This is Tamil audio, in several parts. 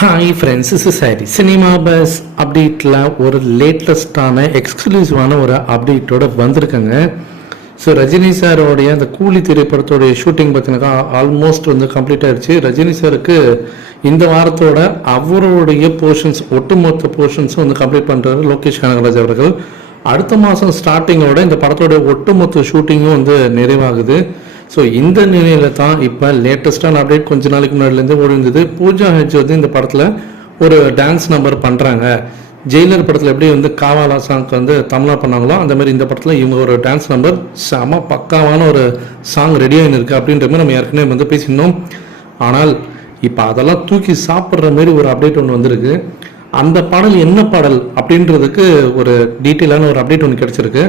Hi friends is sorry cinema buzz அப்டேட்டில் ஒரு லேட்டஸ்டான எக்ஸ்க்ளூசிவான ஒரு அப்டேட்டோட வந்திருக்கேங்க. ஸோ ரஜினி சாரோடைய அந்த கூலி திரைப்படத்தோடைய ஷூட்டிங் பார்த்தீங்கன்னா ஆல்மோஸ்ட் வந்து கம்ப்ளீட் ஆயிடுச்சு. ரஜினி சாருக்கு இந்த வாரத்தோட அவருடைய போர்ஷன்ஸ் ஒட்டுமொத்த போர்ஷன்ஸும் வந்து கம்ப்ளீட் பண்ணுறாரு லோகேஷ் கனகராஜ் அவர்கள். அடுத்த மாதம் ஸ்டார்டிங்கோட இந்த படத்தோட ஒட்டுமொத்த ஷூட்டிங்கும் வந்து நிறைவாகுது. ஸோ இந்த நிலையில தான் இப்போ லேட்டஸ்ட்டான அப்டேட் கொஞ்ச நாளைக்கு முன்னாடிலேருந்து ஓடிருந்தது பூஜா ஹெச் வந்து இந்த படத்தில் ஒரு டான்ஸ் நம்பர் பண்ணுறாங்க ஜெயிலர் படத்தில் எப்படி வந்து காவாலா சாங்க்கு வந்து தமிழா பண்ணாங்களோ அந்த மாதிரி இந்த படத்தில் இவங்க ஒரு டான்ஸ் நம்பர் செம பக்காவான ஒரு சாங் ரெடி ஆகிருக்கு அப்படின்ற மாதிரி நம்ம ஏற்கனவே வந்து பேசியிருந்தோம். ஆனால் இப்போ அதெல்லாம் தூக்கி சாப்பிட்ற மாதிரி ஒரு அப்டேட் ஒன்று வந்திருக்கு. அந்த பாடல் என்ன பாடல் அப்படின்றதுக்கு ஒரு டீட்டெயிலான ஒரு அப்டேட் ஒன்று கிடச்சிருக்கு.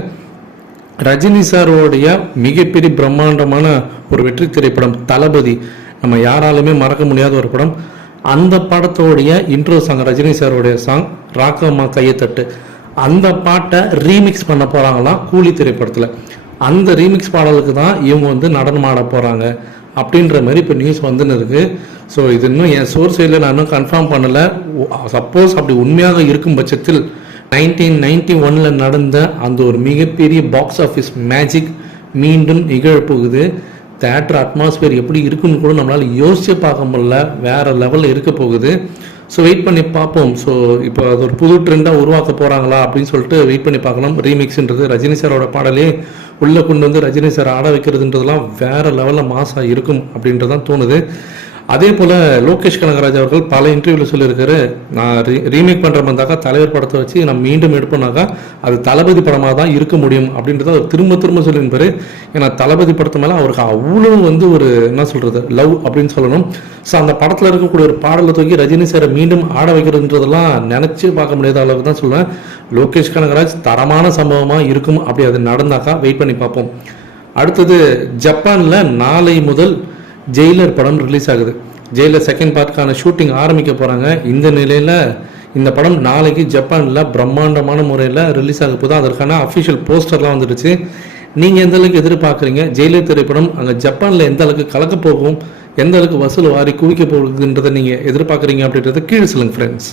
ரஜினி சாரோடைய மிகப்பெரிய பிரம்மாண்டமான ஒரு வெற்றி திரைப்படம் தளபதி நம்ம யாராலுமே மறக்க முடியாத ஒரு படம். அந்த படத்தோடைய இன்ட்ரோ சாங் ரஜினி சாரோடைய சாங் ராக்கம்மா கையத்தட்டு அந்த பாட்டை ரீமிக்ஸ் பண்ண போகிறாங்களாம் கூலி திரைப்படத்தில். அந்த ரீமிக்ஸ் பாடலுக்கு தான் இவங்க வந்து நடனம் ஆட போகிறாங்க அப்படின்ற மாதிரி இப்போ நியூஸ் வந்துன்னு இருக்குது ஸோ இது இன்னும் என் சோர்ஸ் சைடில் நான் இன்னும் கன்ஃபார்ம் பண்ணலை. சப்போஸ் அப்படி உண்மையாக இருக்கும் பட்சத்தில் நைன்டீன் நைன்டி ஒனில் நடந்த அந்த ஒரு மிகப்பெரிய பாக்ஸ் ஆஃபீஸ் மேஜிக் மீண்டும் நிகழப்போகுது. தேட்டர் அட்மாஸ்பியர் எப்படி இருக்குன்னு கூட நம்மளால் யோசிச்சு பார்க்க முடியல. வேற லெவலில் இருக்க போகுது. ஸோ வெயிட் பண்ணி பார்ப்போம். ஸோ இப்போ அது ஒரு புது ட்ரெண்டாக உருவாக்க போகிறாங்களா அப்படின்னு சொல்லிட்டு வெயிட் பண்ணி பார்க்கலாம். ரீமிக்ஸ்ன்றது ரஜினி சாரோட பாடலே. உள்ளே கொண்டு வந்து ரஜினி சார் ஆட வைக்கிறதுன்றதுலாம் வேற லெவலில் மாசாக இருக்கும் அப்படின்றதான் தோணுது. அதே போல் லோகேஷ் கனகராஜ் அவர்கள் பல இன்டர்வியூவில் சொல்லியிருக்காரு. நான் ரீ ரீமேக் பண்ணுற வந்தாக்கா தலைவர் படத்தை வச்சு நம்ம மீண்டும் எடுப்போம்னாக்கா அது தளபதி படமாக தான் இருக்க முடியும் அப்படின்றத அவர் திரும்ப திரும்ப சொல்லியிருப்பாரு. ஏன்னா தளபதி படத்து மேலே அவருக்கு அவ்வளோ வந்து ஒரு என்ன சொல்கிறது லவ் அப்படின்னு சொல்லணும். ஸோ அந்த படத்தில் இருக்கக்கூடிய ஒரு பாடலை தூக்கி ரஜினி சாரை மீண்டும் ஆட வைக்கிறதுன்றதெல்லாம் நினச்சி பார்க்க முடியாத அளவுக்கு தான் சொல்லுவேன் லோகேஷ் கனகராஜ் தரமான சம்பவமாக இருக்கும். அப்படி அது நடந்தாக்கா வெயிட் பண்ணி பார்ப்போம். அடுத்தது ஜப்பானில் நாளை முதல் ஜெயிலர் படம் ரிலீஸ் ஆகுது. ஜெயிலர் செகண்ட் பார்ட்கான ஷூட்டிங் ஆரம்பிக்க போகிறாங்க இந்த நிலையில் இந்த படம் நாளைக்கு ஜப்பானில் பிரம்மாண்டமான முறையில் ரிலீஸ் ஆக போது அதற்கான அஃபிஷியல் போஸ்டர்லாம் வந்துடுச்சு. நீங்கள் எந்த அளவுக்கு எதிர்பார்க்குறீங்க? ஜெயிலர் திரைப்படம் அங்கே ஜப்பானில் எந்த அளவுக்கு கலக்க போகும்? எந்த அளவுக்கு வசூல் வாரி குவிக்க போகுதுன்றதை நீங்கள் எதிர்பார்க்குறீங்க அப்படின்றத கீழே சொல்லுங்கள் ஃப்ரெண்ட்ஸ்